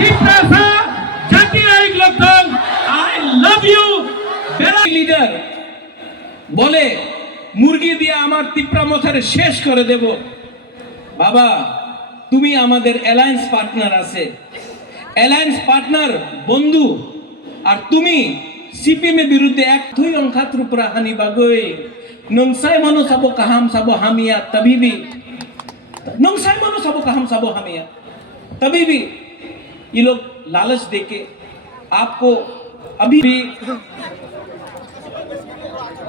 তিপ্রাসা জাতি নায়ক লোকজন I love you leader বলে মুরগি দিয়ে আমার তিপ্রা মথারে শেষ করে দেব। বাবা তুমি আমাদের অ্যালায়েন্স পার্টনার আছে, অ্যালায়েন্স পার্টনার বন্ধু, আর তুমি সিপিএম এর বিরুদ্ধে এক দুই অংখা ত্রিপুরা হানি বাগৈ নংসাই মনো সাবো কাহাম সাবো হামিয়া তবিবি नंसाई मनो सबो का हम सबो हमें तभी भी ये लोग लालच देके आपको अभी भी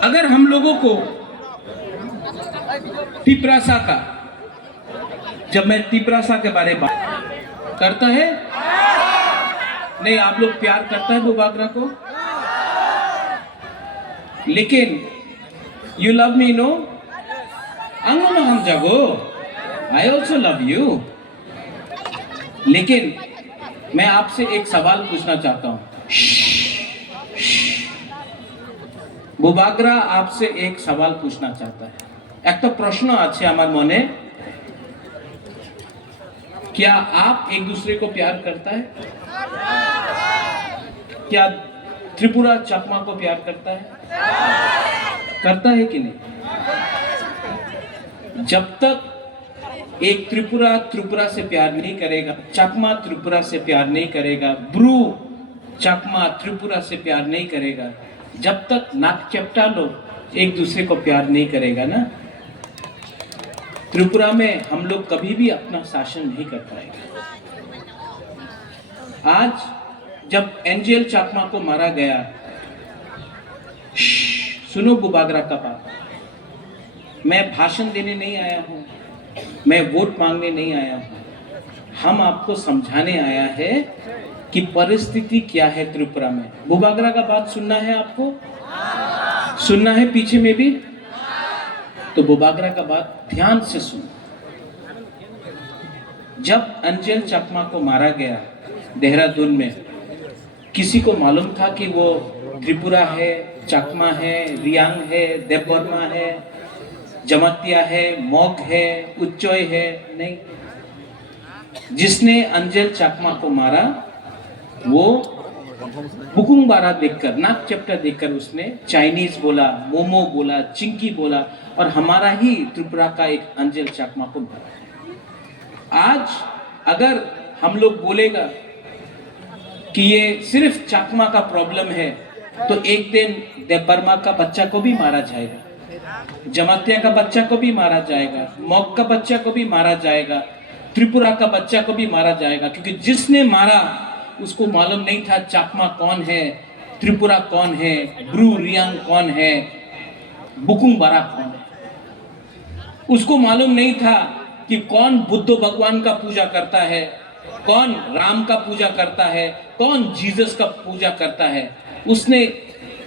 अगर हम लोगों को तिप्रासा का जब मैं तिप्रासा के बारे में बात करता है नहीं आप लोग प्यार करता है बुबागरा को लेकिन यू लव मी नो अंगो में हम जागो I also love you. लेकिन मैं आपसे एक सवाल पूछना चाहता हूं। बुबागरा आपसे एक सवाल पूछना चाहता है। एक तो प्रश्न আছে আমার মনে, क्या आप एक दूसरे को प्यार करता है? क्या त्रिपुरा चकमा को प्यार करता है? करता है कि नहीं? जब तक एक त्रिपुरा त्रिपुरा से प्यार नहीं करेगा, चकमा त्रिपुरा से प्यार नहीं करेगा, ब्रू चकमा त्रिपुरा से प्यार नहीं करेगा, जब तक नाक चपटा लोग एक दूसरे को प्यार नहीं करेगा ना, त्रिपुरा में हम लोग कभी भी अपना शासन नहीं कर पाएंगे। आज जब एंजेल चकमा को मारा गया, सुनो बुबागरा का बात, मैं भाषण देने नहीं आया हूं, मैं वोट मांगने नहीं आया हूं, हम आपको समझाने आया है कि परिस्थिति क्या है त्रिपुरा में। बुबागरा का बात सुनना है आपको, सुनना है पीछे में भी, तो बुबागरा का बात ध्यान से सुनो। जब अंजल चकमा को मारा गया देहरादून में, किसी को मालूम था कि वो त्रिपुरा है, चकमा है, रियांग है, देवबर्मा है, जमतिया है, मॉक है, उच्चोय है? नहीं। जिसने अंजल चकमा को मारा वो बुकुंग बारा देखकर, नाक चपटा देखकर उसने चाइनीज बोला, मोमो बोला, चिंकी बोला, और हमारा ही त्रिपुरा का एक अंजल चकमा को मारा। आज अगर हम लोग बोलेगा कि ये सिर्फ चकमा का प्रॉब्लम है, तो एक दिन देवबर्मा का बच्चा को भी मारा जाएगा, जमातिया का बच्चा को भी मारा जाएगा, मॉक का बच्चा को भी मारा जाएगा, त्रिपुरा का बच्चा को भी मारा जाएगा, क्योंकि जिसने मारा उसको मालूम नहीं था चकमा कौन है, त्रिपुरा कौन है, ब्रू रियांग कौन है, बुकुंग बारा कौन है। उसको मालूम नहीं था कि कौन बुद्ध भगवान का पूजा करता है, कौन राम का पूजा करता है, कौन जीसस का पूजा करता है। उसने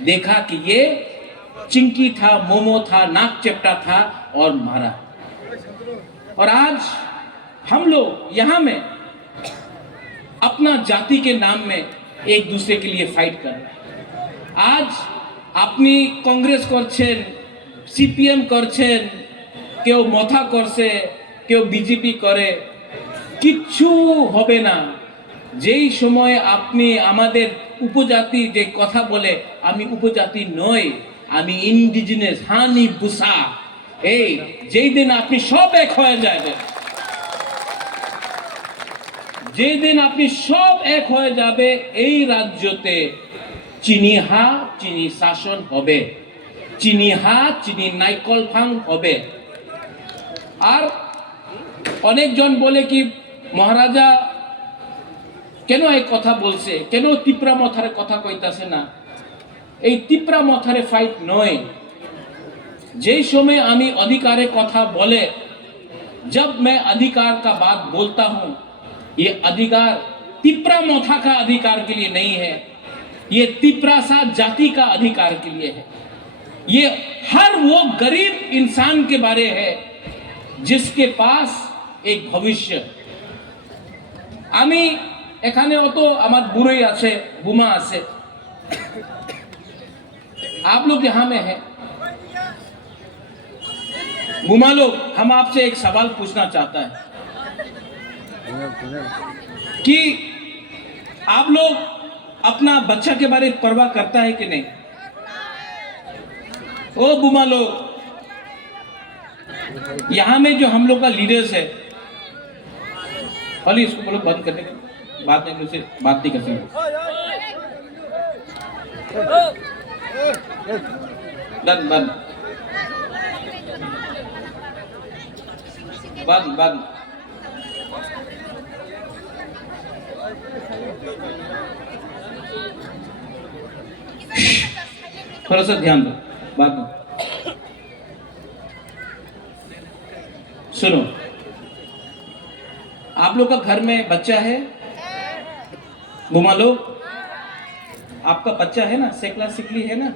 देखा कि ये चिंकी था, मोमो था, नाक चपटा था और मारा। और आज हम लोग यहां में अपना जाति के नाम में एक दूसरे के लिए फाइट कर रहे हैं। आज अपनी कांग्रेस करছেন, সিপিএম করছেন, কেউ মথা করছে, কেউ বিজেপি করে, কিচ্ছু হবে না। যেই সময় আপনি আমাদের উপজাতি যে কথা বলে, আমি উপজাতি নই, আমি ইন্ডিজিনাস হানি বুসা, এই যেই দিন আপনি সব এক হয়ে যাবেন, যেই দিন আপনি সব এক হয়ে যাবে, এই রাজ্যতে চিনি হা চিনি শাসন হবে, চিনি হা চিনি নাইকল ভাং হবে। আর অনেকজন বলে কি মহারাজা কেন এই কথা বলছে, কেন তিপ্রা মথারে কথা কইতাছে না? এই তিপ্রা মথারে ফাইট নয়। যেই সময় আমি अधिकारे কথা বলে, जब मैं अधिकार का बात बोलता हूं, ये अधिकार तिप्रा मोथा का अधिकार के लिए नहीं है, ये तिप्रासा जाति का अधिकार के लिए है। ये हर वो गरीब इंसान के बारे है जिसके पास एक भविष्य। আমি এখানে অত আমার বুড়োই আছে, বুমা আছে, आप लोग यहां में है। बुमा लोग, हम आपसे एक सवाल पूछना चाहता है कि आप लोग अपना बच्चा के बारे में परवाह करता है कि नहीं? ओ बुमा लोग, यहां में जो हम लोग का लीडर्स है, खाली इसको बोलो बंद करने का, बात नहीं से बात नहीं कर सकते। बंद बंद बंद बंद। थोड़ा सा ध्यान दो बात में। सुनो, आप लोग का घर में बच्चा है? बुमा लोग, आपका बच्चा है ना? सेकला सिकली है ना?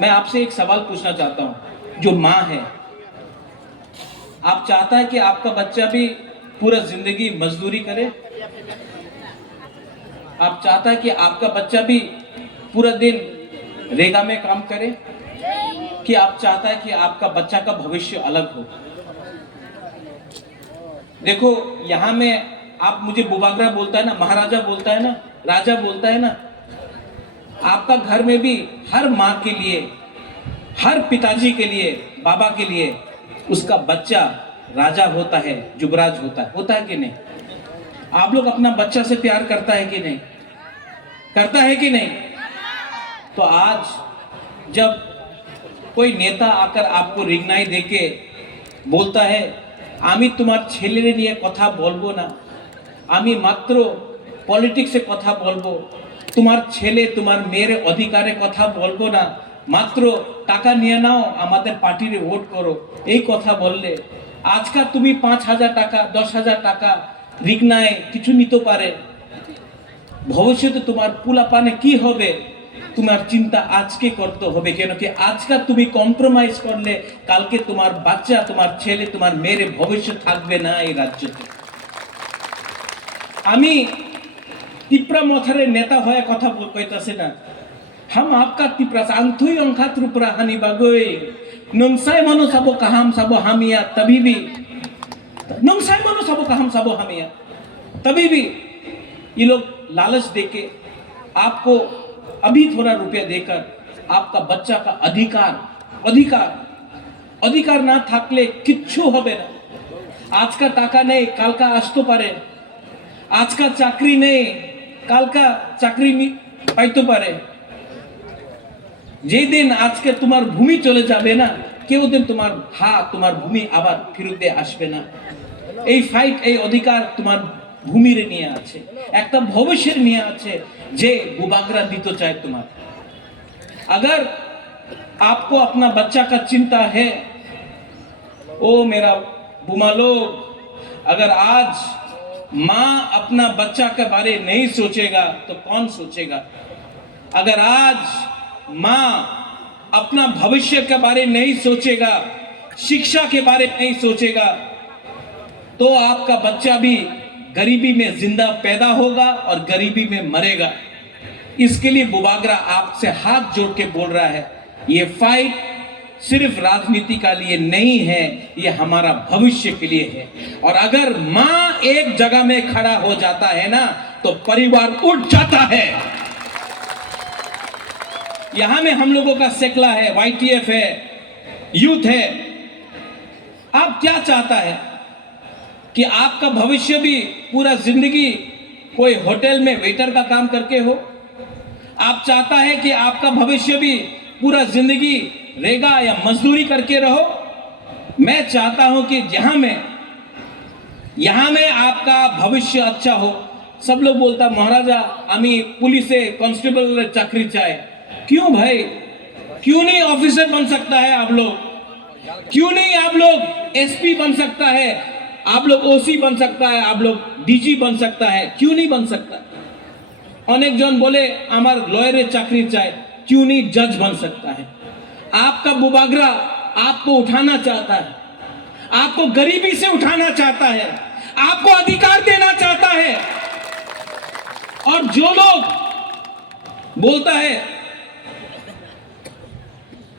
मैं आपसे एक सवाल पूछना चाहता हूं, जो माँ है, आप चाहता है कि आपका बच्चा भी पूरा जिंदगी मजदूरी करे? आप चाहता है कि आपका बच्चा भी पूरा दिन रेगा में काम करे? कि आप चाहता है कि आपका बच्चा का भविष्य अलग हो? देखो, यहां में आप मुझे बुबागरा बोलता है ना, महाराजा बोलता है ना, राजा बोलता है ना, आपका घर में भी हर माँ के लिए, हर पिताजी के लिए, बाबा के लिए उसका बच्चा राजा होता है, युवराज होता है कि नहीं? आप लोग अपना बच्चा से प्यार करता है कि नहीं? करता है कि नहीं? तो आज जब कोई नेता आकर आपको रिगनाई देके बोलता है, आमी तुम्हार छेलेरे निये कथा बोलबो ना, आमी मात्र पॉलिटिक्स कथा बोलबो, तुम्हार छेले तुम्हार मेरे अधिकारे कथा बोलबो ना, मात्र टाका निये नाओ आमादेर पार्टीरे वोट करो, এই কথা বললে আজকাল তুমি 5,000 টাকা 10,000 টাকা রিগনায় কিছু নিতে পারে, ভবিষ্যতে তোমার পুলাপানে কি হবে তোমার চিন্তা আজকে করতে হবে। কেন কি আজকে তুমি কম্প্রোমাইজ করলে কালকে তোমার বাচ্চা, তোমার ছেলে, তোমার মেয়ের ভবিষ্যৎ থাকবে না এই রাজ্যতে। আমি টিপ্রা মথারের নেতা হয়ে কথা কইতাছি না, हम आपका तिप्रा अंथुई अंखा त्रिपुरा हानि बागोई नंसाई मनो सबो काहाम सबो हामिया, तभी भी नंसाई मनो सबो काहाम सबो हामिया, तभी भी ये लोग लालच देके आपको अभी थोड़ा रुपया देकर आपका बच्चा का अधिकार ना थाकले किच्छु होबे ना। आज का टाका नहीं काल का आसते पारे, आज का चाकरी नहीं काल का चाकरी पाइते पारे। যে দিন আজকে তোমার ভূমি চলে যাবে না, কেউ দিন তোমার ভূমি আবার ফিরতে আসবে না। এই ফাইট, এই অধিকার তোমার ভূমির নিয়ে আছে, একটা ভবিষ্যের নিয়ে আছে যে বুবাগরা দিতে চায় তোমার। अगर आपको अपना बच्चा का चिंता है, ओ मेरा बुमा लोग, अगर आज माँ अपना बच्चा के बारे नहीं सोचेगा तो कौन सोचेगा? अगर आज माँ अपना भविष्य के बारे नहीं सोचेगा, शिक्षा के बारे में नहीं सोचेगा, तो आपका बच्चा भी गरीबी में जिंदा पैदा होगा और गरीबी में मरेगा। इसके लिए बुबागरा आपसे हाथ जोड़ के बोल रहा है, ये फाइट सिर्फ राजनीति का लिए नहीं है, ये हमारा भविष्य के लिए है। और अगर माँ एक जगह में खड़ा हो जाता है ना, तो परिवार उठ जाता है। यहां में हम लोगों का सेकला है, YTF है, यूथ है। आप क्या चाहता है कि आपका भविष्य भी पूरा जिंदगी कोई होटल में वेटर का काम करके हो? आप चाहता है कि आपका भविष्य भी पूरा जिंदगी रेगा या मजदूरी करके रहो? मैं चाहता हूं कि यहां में आपका भविष्य अच्छा हो। सब लोग बोलता महाराजा आमी पुलिसे कांस्टेबल चाकरी चाहे। क्यों भाई, क्यों नहीं ऑफिसर बन सकता है आप लोग? क्यों नहीं आप लोग SP बन सकता है, आप लोग OC बन सकता है, आप लोग DG बन सकता है? क्यों नहीं बन सकता? अनेक जन बोले हमार लॉयर चाकरी चाहे, क्यों नहीं जज बन सकता है? आपका बुबागरा आपको उठाना चाहता है, आपको गरीबी से उठाना चाहता है, आपको अधिकार देना चाहता है। और जो लोग बोलता है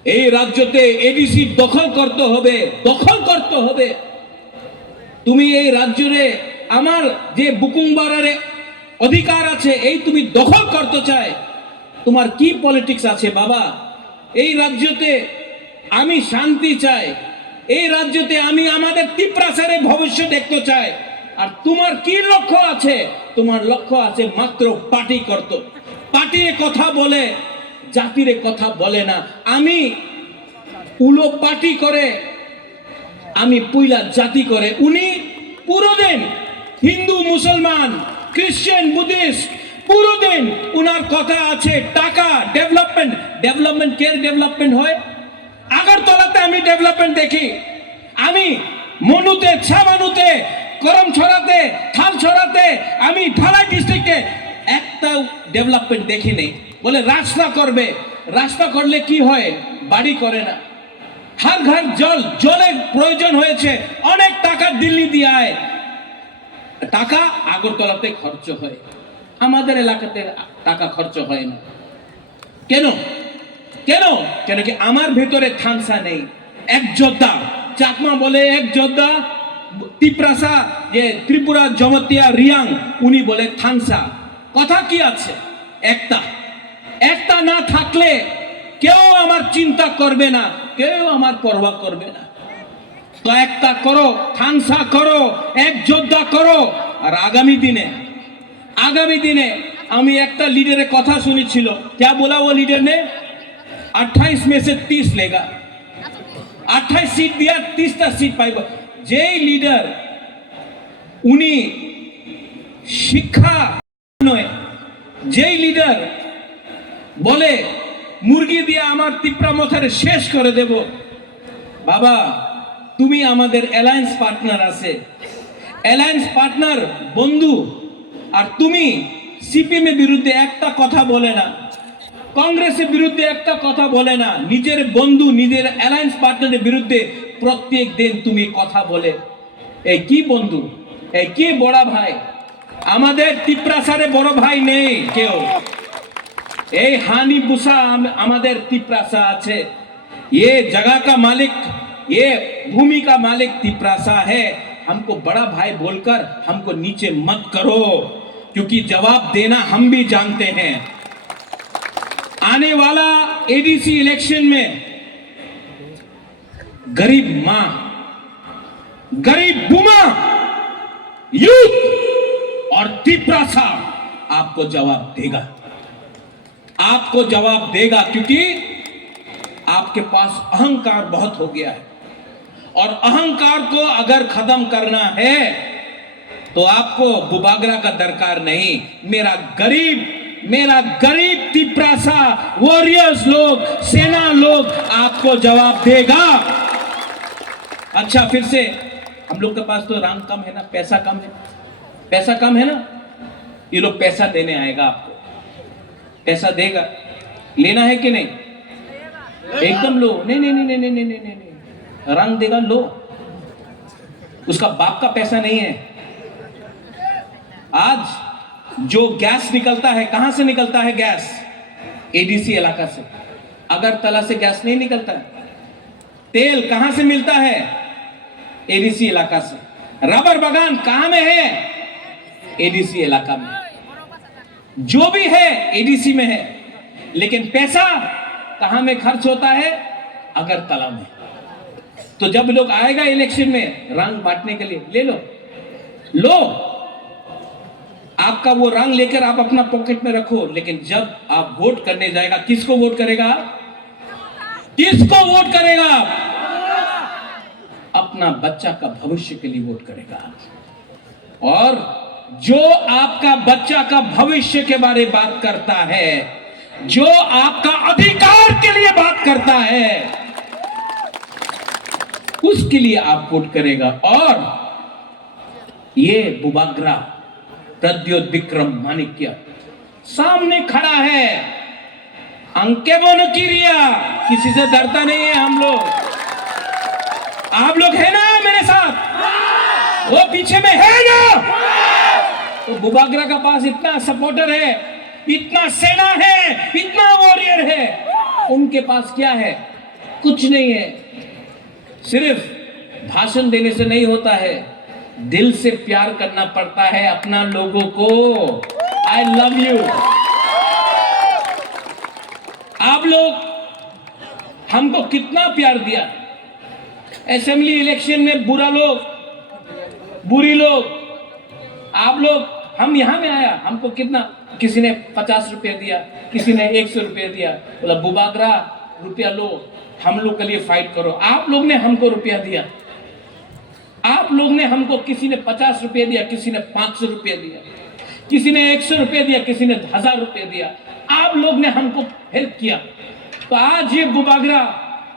এই রাজ্যতে এডিসি দখল করতে হবে, তুমি এই রাজ্যরে আমার যে বুকুংবারারে অধিকার আছে, এই তুমি দখল করতে চাই, তোমার কি পলিটিক্স আছে বাবা? এই রাজ্যতে আমি শান্তি চাই, এই রাজ্যতে আমি আমাদের তিপ্রাসারে ভবিষ্য দেখতে চাই। আর তোমার কি লক্ষ্য আছে? তোমার লক্ষ্য আছে মাত্র পার্টি করতে, পার্টির কথা বলে, জাতির কথা বলে না। আমি উলো পার্টি করে, আমি পুইলা জাতি করে। উনি পুরো দিন হিন্দু মুসলমান খ্রিস্টান বুদ্ধিস্ট পুরো দিন উনার কথা আছে টাকা ডেভেলপমেন্ট। ডেভেলপমেন্ট কে ডেভেলপমেন্ট হয়? আগরতলাতে আমি ডেভেলপমেন্ট দেখি, আমি মনুতে, ছাবানুতে, করমছড়াতে, থালছড়াতে, আমি ঢালাই ডিস্ট্রিক্টে একটা ডেভেলপমেন্ট দেখিনি। বলে রাস্তা করবে, রাস্তা করলে কি হয়? বাড়ি করে না। হার ঘর জল, জলের প্রয়োজন হয়েছে, অনেক টাকা দিল্লি দিয়ে আয়, টাকা আগরতলাতে খরচ হয়, আমাদের এলাকাতে টাকা খরচ হয় না। কেন? কেন? কেন কি আমার ভেতরে থানসা নেই। এক যোদ্ধা, চাকমা বলে এক যোদ্ধা, তিপ্রাসা যে ত্রিপুরা জমতিয়া রিয়াং উনি বলে থানসা। কথা কি আছে? একটা, একটা না থাকলে কেউ আমার চিন্তা করবে না, কেউ আমার পরোয়া করবে না। তো একটা করো, থানসা করো, এক যোদ্ধা করো। আর আগামী দিনে আমি একটা লিডারের কথা শুনেছিল, क्या बोला वो लीडर ने? 28 में से 30 लेगा, 28 सीट दिया, 30টা सीट পাইব। যেই লিডার উনি শিক্ষা নয়, যেই লিডার বলে মুরগি দিয়ে আমার তিপ্রা মথারে শেষ করে দেব, বাবা তুমি আমাদের অ্যালায়েন্স পার্টনার আছে, অ্যালায়েন্স পার্টনার বন্ধু, আর তুমি সিপিএম এর বিরুদ্ধে একটা কথা বলে না, কংগ্রেসের বিরুদ্ধে একটা কথা বলে না, নিজের বন্ধু নিজের অ্যালায়েন্স পার্টনারের বিরুদ্ধে প্রত্যেক দিন তুমি কথা বলে। এই কি বন্ধু? এই কি বড় ভাই? আমাদের তিপ্রাসারে বড় ভাই নেই কেউ। এই हानि बुसा আমাদের तिप्रासा আছে। ये जगह का मालिक, ये भूमि का मालिक तिप्रासा है। हमको बड़ा भाई बोलकर हमको नीचे मत करो, क्योंकि जवाब देना हम भी जानते हैं। आने वाला एडीसी इलेक्शन में गरीब मां, गरीब बुमा, यूथ और तिप्रासा आपको जवाब देगा, आपको जवाब देगा, क्योंकि आपके पास अहंकार बहुत हो गया है। और अहंकार को अगर खत्म करना है तो आपको बुबागरा का दरकार नहीं। मेरा गरीब तिप्रासा वॉरियर्स लोग, सेना लोग आपको जवाब देगा। अच्छा, फिर से हम लोग के पास तो रंग कम है ना, पैसा कम है, पैसा कम है ना, ये लोग पैसा देने आएगा आपको, पैसा देगा, लेना है कि नहीं? एकदम लो। नहीं नहीं नहीं नहीं नहीं नहीं नहीं, रंग देगा, लो। उसका बाप का पैसा नहीं है। आज जो गैस निकलता है, कहां से निकलता है गैस? एडीसी इलाका से। अगरतला से गैस नहीं निकलता है। तेल कहां से मिलता है? एडीसी इलाका से। रबर बागान कहां में है? एडीसी इलाका में। जो भी है एडीसी में है, लेकिन पैसा कहां में खर्च होता है? अगरतला में। तो जब लोग आएगा इलेक्शन में रंग बांटने के लिए, ले लो, लो, आपका वो रंग लेकर आप अपना पॉकेट में रखो। लेकिन जब आप वोट करने जाएगा, किसको वोट करेगा? किसको वोट करेगा? अपना बच्चा का भविष्य के लिए वोट करेगा। और जो आपका बच्चा का भविष्य के बारे में बात करता है, जो आपका अधिकार के लिए बात करता है, उसके लिए आप वोट करेगा। और ये बुबागरा प्रद्योत विक्रम माणिक्य सामने खड़ा है, अंके बोनो किरिया, किसी से डरता नहीं है हम लोग। आप लोग है ना मेरे साथ? वो पीछे में है ना? तो बुबागरा का पास इतना सपोर्टर है, इतना सेना है, इतना वॉरियर है, उनके पास क्या है? कुछ नहीं है। सिर्फ भाषण देने से नहीं होता है, दिल से प्यार करना पड़ता है अपना लोगों को। I love you. आप लोग हमको कितना प्यार दिया। असेंबली इलेक्शन में बुरी लोग, आप लोग, हम यहां में आया, हमको कितना, किसी ने 50 रुपया दिया, किसी ने 100 रुपया दिया, बोला बुबागरा रुपया लो, हम लोग के लिए फाइट करो। आप लोग ने हमको रुपया दिया, आप लोग ने हमको, किसी ने 50 रुपया दिया, किसी ने 500 रुपया दिया, किसी ने 100 रुपया दिया, किसी ने 1000 रुपया दिया। आप लोग ने हमको हेल्प किया। तो आज ये बुबागरा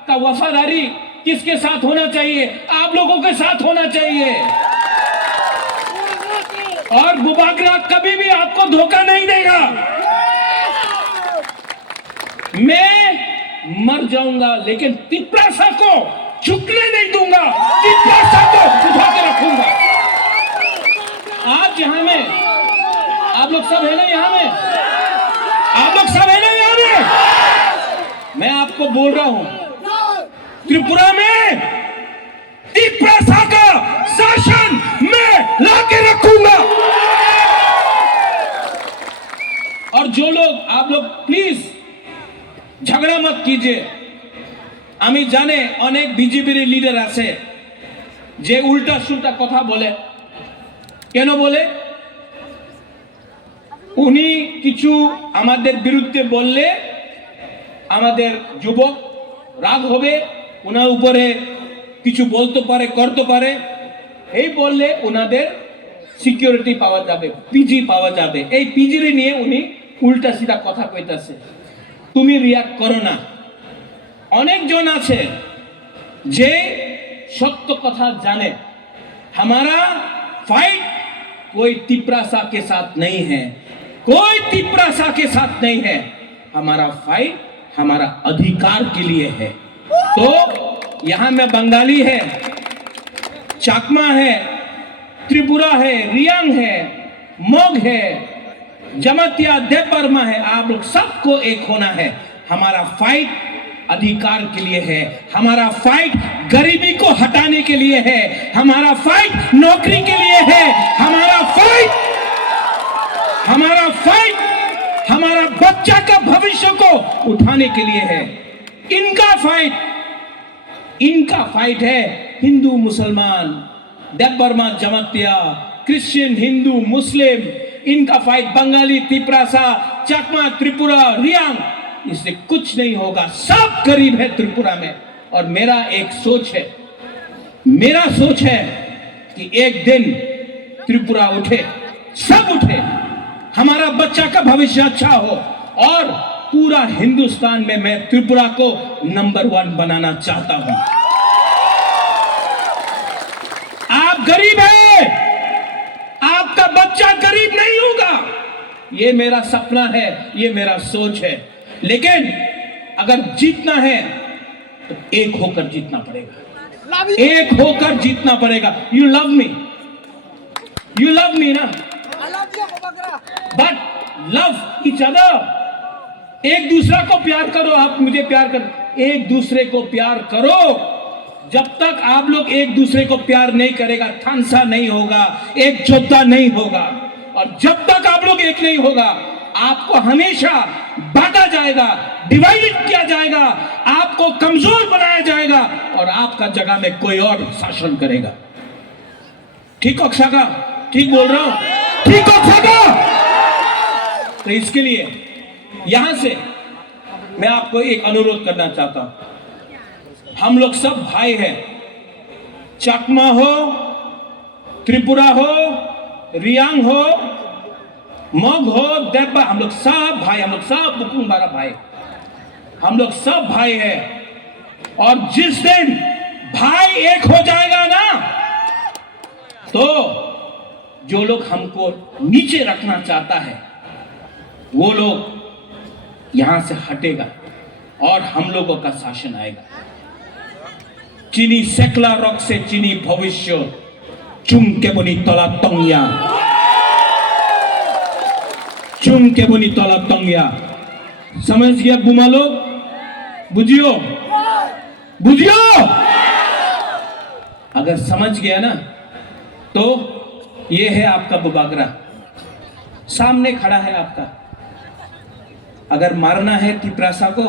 का वफादारी किसके साथ होना चाहिए? आप लोगों के साथ होना चाहिए। और बुबागरा कभी भी आपको धोखा नहीं देगा। मैं मर जाऊंगा लेकिन तिप्रासा को झुकने नहीं दूंगा, तिप्रासा को उठा के रखूंगा। आज यहां में आप लोग सब है ना, यहां में आप लोग सब है ना, यहां में मैं आपको बोल रहा हूं, त्रिपुरा में तिप्रासा का शासन मैं लाके रखूंगा। और जो लोग, आप लोग प्लीज झगड़ा मत कीजिए। আমি জানে অনেক বিজেপির লিডার আছে যে উল্টা সুল্টা কথা বলে। কেন বলে? উনি কিছু আমাদের বিরুদ্ধে বললে আমাদের যুবক রাগ হবে, ওনার উপরে কিছু বলতে পারে, করতে পারে। এই বললে ওনাদের সিকিউরিটি পাওয়া যাবে, পিজি পাওয়া যাবে। এই পিজিরে নিয়ে উনি উল্টা সিধা কথা কইতাছে। তুমি রিয়াক্ট করো না। अनेक जन आछे जे सत्य कथा जाने। हमारा फाइट कोई तिप्रासा के साथ नहीं है, कोई तिप्रासा के साथ नहीं है। हमारा फाइट हमारा अधिकार के लिए है। तो यहां में बंगाली है, चाकमा है, त्रिपुरा है, रियांग है, मोग है, जमातिया, देवबर्मा है। आप लोग सबको एक होना है। हमारा फाइट अधिकार के लिए है, हमारा फाइट गरीबी को हटाने के लिए है, हमारा फाइट नौकरी के लिए है, हमारा फाइट हमारा बच्चा का भविष्य को उठाने के लिए है। इनका फाइट है हिंदू मुसलमान, देवबर्मा, जमातिया, क्रिश्चियन, हिंदू, मुस्लिम। इनका फाइट बंगाली, तिप्रासा, चकमा, त्रिपुरा, रियांग, इससे कुछ नहीं होगा। सब गरीब है त्रिपुरा में। और मेरा एक सोच है, मेरा सोच है कि एक दिन त्रिपुरा उठे, सब उठे, हमारा बच्चा का भविष्य अच्छा हो। और पूरा हिंदुस्तान में मैं त्रिपुरा को नंबर 1 बनाना चाहता हूं। आप गरीब हैं, आपका बच्चा गरीब नहीं होगा। ये मेरा सपना है, ये मेरा सोच है। लेकिन अगर जीतना है तो एक होकर जीतना पड़ेगा, एक होकर जीतना पड़ेगा। यू लव मी ना, बट लव ईच अदर। एक दूसरा को प्यार करो। आप मुझे प्यार करो, एक दूसरे को प्यार करो। जब तक आप लोग एक दूसरे को प्यार नहीं करेगा, थानसा नहीं होगा, एक जोधा नहीं होगा। और जब तक आप लोग एक नहीं होगा, आपको हमेशा बांटा जाएगा, डिवाइडेड किया जाएगा, आपको कमजोर बनाया जाएगा और आपका जगह में कोई और शासन करेगा। ठीक ओक्सागा? ठीक बोल रहा हूं? ठीक ओक्सागा? तो इसके लिए यहां से मैं आपको एक अनुरोध करना चाहता हूं। हम लोग सब भाई हैं, चकमा हो, त्रिपुरा हो, रियांग हो, मग हो, देवबा, हम लोग सब भाई, हम लोग सब बुकुंबारा भाई, हम लोग सब भाई हैं। और जिस दिन भाई एक हो जाएगा ना, तो जो लोग हमको नीचे रखना चाहता है वो लोग यहां से हटेगा और हम लोगों का शासन आएगा। चीनी सेकला रॉक से चीनी भविष्य चुमके बनी तला तंगिया, चुमके बनी तला तंगिया। समझ गया बुमा लोग? बुझियो, बुझियो। अगर समझ गया ना, तो ये है आपका बुबागरा। सामने खड़ा है आपका। अगर मारना है तिपरासा को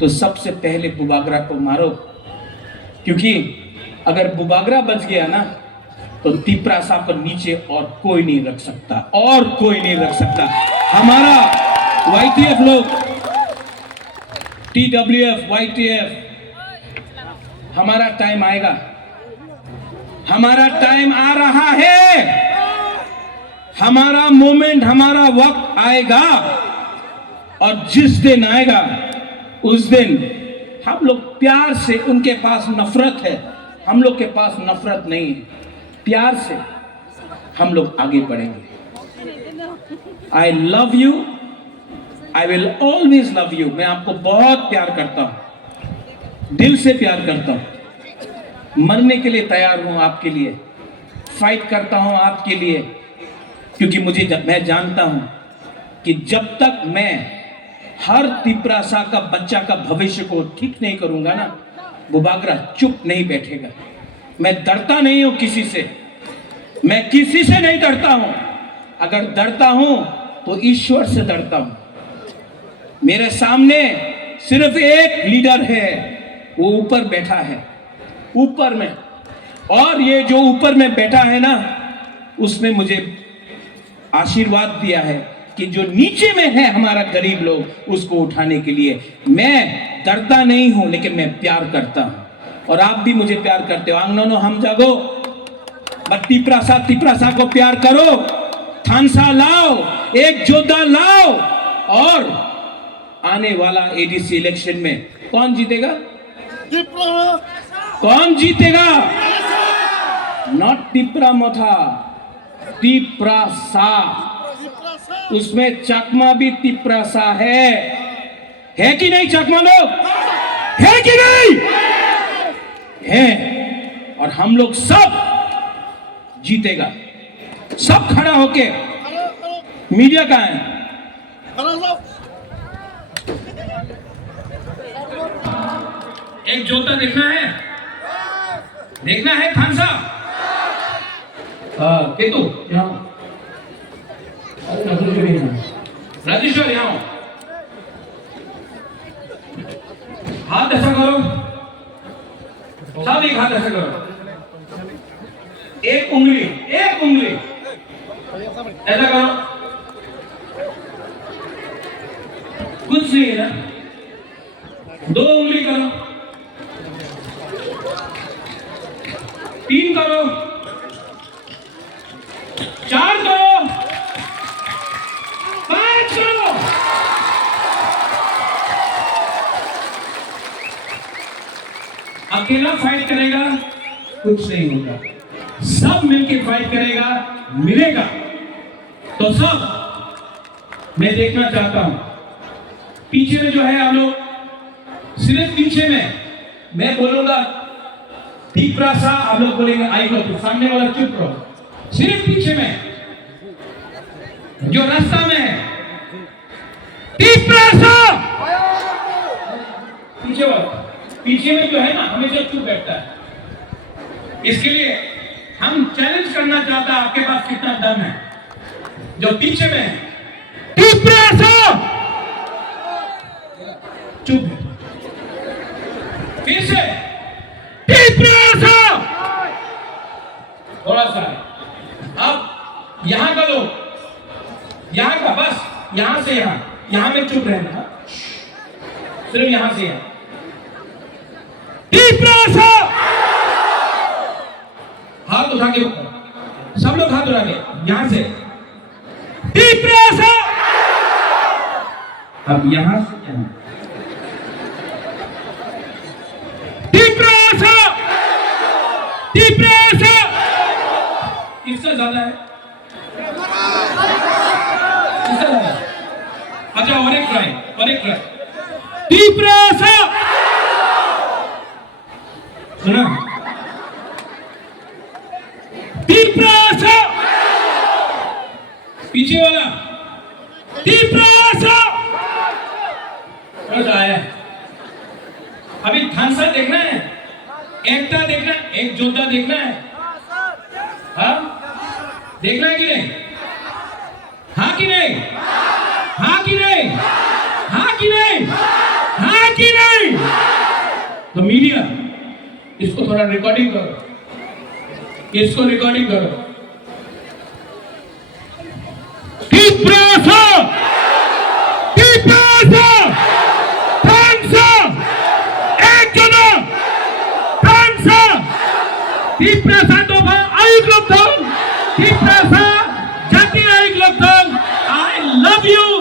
तो सबसे पहले बुबागरा को मारो, क्योंकि अगर बुबागरा बच गया ना तो तिपरासा को नीचे और कोई नहीं रख सकता, और कोई नहीं रख सकता। हमारा YTF लोग, TWF, YTF, हमारा टाइम आएगा, हमारा टाइम आ रहा है, हमारा मोमेंट, हमारा वक्त आएगा। और जिस दिन आएगा उस दिन हम लोग प्यार से, उनके पास नफरत है, हम लोग के पास नफरत नहीं है, प्यार से हम लोग आगे बढ़ेंगे। I love you, I will always love you. मैं आपको बहुत प्यार करता हूं, दिल से प्यार करता हूं, मरने के लिए तैयार हूं आपके लिए, फाइट करता हूं आपके लिए, क्योंकि मैं जानता हूं कि जब तक मैं हर तिपरासा का बच्चा का भविष्य को ठीक नहीं करूंगा ना, बुबागरा चुप नहीं बैठेगा। मैं डरता नहीं हूं किसी से, मैं किसी से नहीं डरता हूं। अगर डरता हूं तो ईश्वर से डरता हूं। मेरे सामने सिर्फ एक लीडर है, वो ऊपर बैठा है, ऊपर में, और ये जो ऊपर में बैठा है ना, उसने मुझे आशीर्वाद दिया है कि जो नीचे में है हमारा गरीब लोग, उसको उठाने के लिए। मैं डरता नहीं हूं, लेकिन मैं प्यार करता हूं, और आप भी मुझे प्यार करते हो। आंगनों हम जागो, तिपरासा को प्यार करो, थानसा लाओ, एक जोधा लाओ, और आने वाला ADC इलेक्शन में कौन जीतेगा? कौन जीतेगा? नॉट तिपरा मोथा, तिपरासा। उसमें चकमा भी तिपरासा है कि नहीं? चकमा लोग है कि नहीं? है। और हम लोग सब जीतेगा, सब खड़ा होके। मीडिया कहां है? एक जोता देखना है, देखना है थानसा। केतु यहाँ, राजेश्वर यहाँ, हाथ ऐसा करो, सब एक हाथ ऐसा करो, एक उंगली ऐसा करो, कुछ नहीं है ना, 2 उंगली करो, 3 करो, 4 करो, 5 करो। अकेला फाइट करेगा कुछ नहीं होगा, सब मिलके फाइट करेगा, मिलेगा तो सब। मैं देखना चाहता हूं पीछे में जो है आप लोग, सिर्फ पीछे में मैं बोलूंगा तिपरासा, आप लोग बोलेंगे आई लो, सामने वाला चुप रहो। सिर्फ पीछे में जो रास्ता में है, तिपरासा पीछे वाला, पीछे में जो है ना हमेशा चुप बैठता है। इसके लिए हम चैलेंज करना चाहता है, आपके पास कितना दम है? जो पीछे में है, तिपरासा चुप है। फिर से तिपरासा, थोड़ा सा अब यहां का लोग, यहां का बस, यहां से यहां में चुप रहना, सिर्फ यहां से यहां। तिपरासा हाथ उठा के, सब लोग हाथ उठा के, यहां से तिपरासा। अब यहां से यहां, तिपरासा, तिपरासा। किसका ज्यादा है? किसका ज्यादा? अच्छा, और एक ट्राई, तिपरासा। सुना? तिपरासा, पीछे वाला तिपरासा। आया, अभी थानसा देखना है, एकता देखना है, एक जोधा देखना है, हाँ देखना है कि नहीं? हाँ कि नहीं? हाँ कि नहीं? हाँ कि नहीं? हाँ कि नहीं? तो मीडिया इसको थोड़ा रिकॉर्डिंग करो, इसको रिकॉर्डिंग करो। I love you.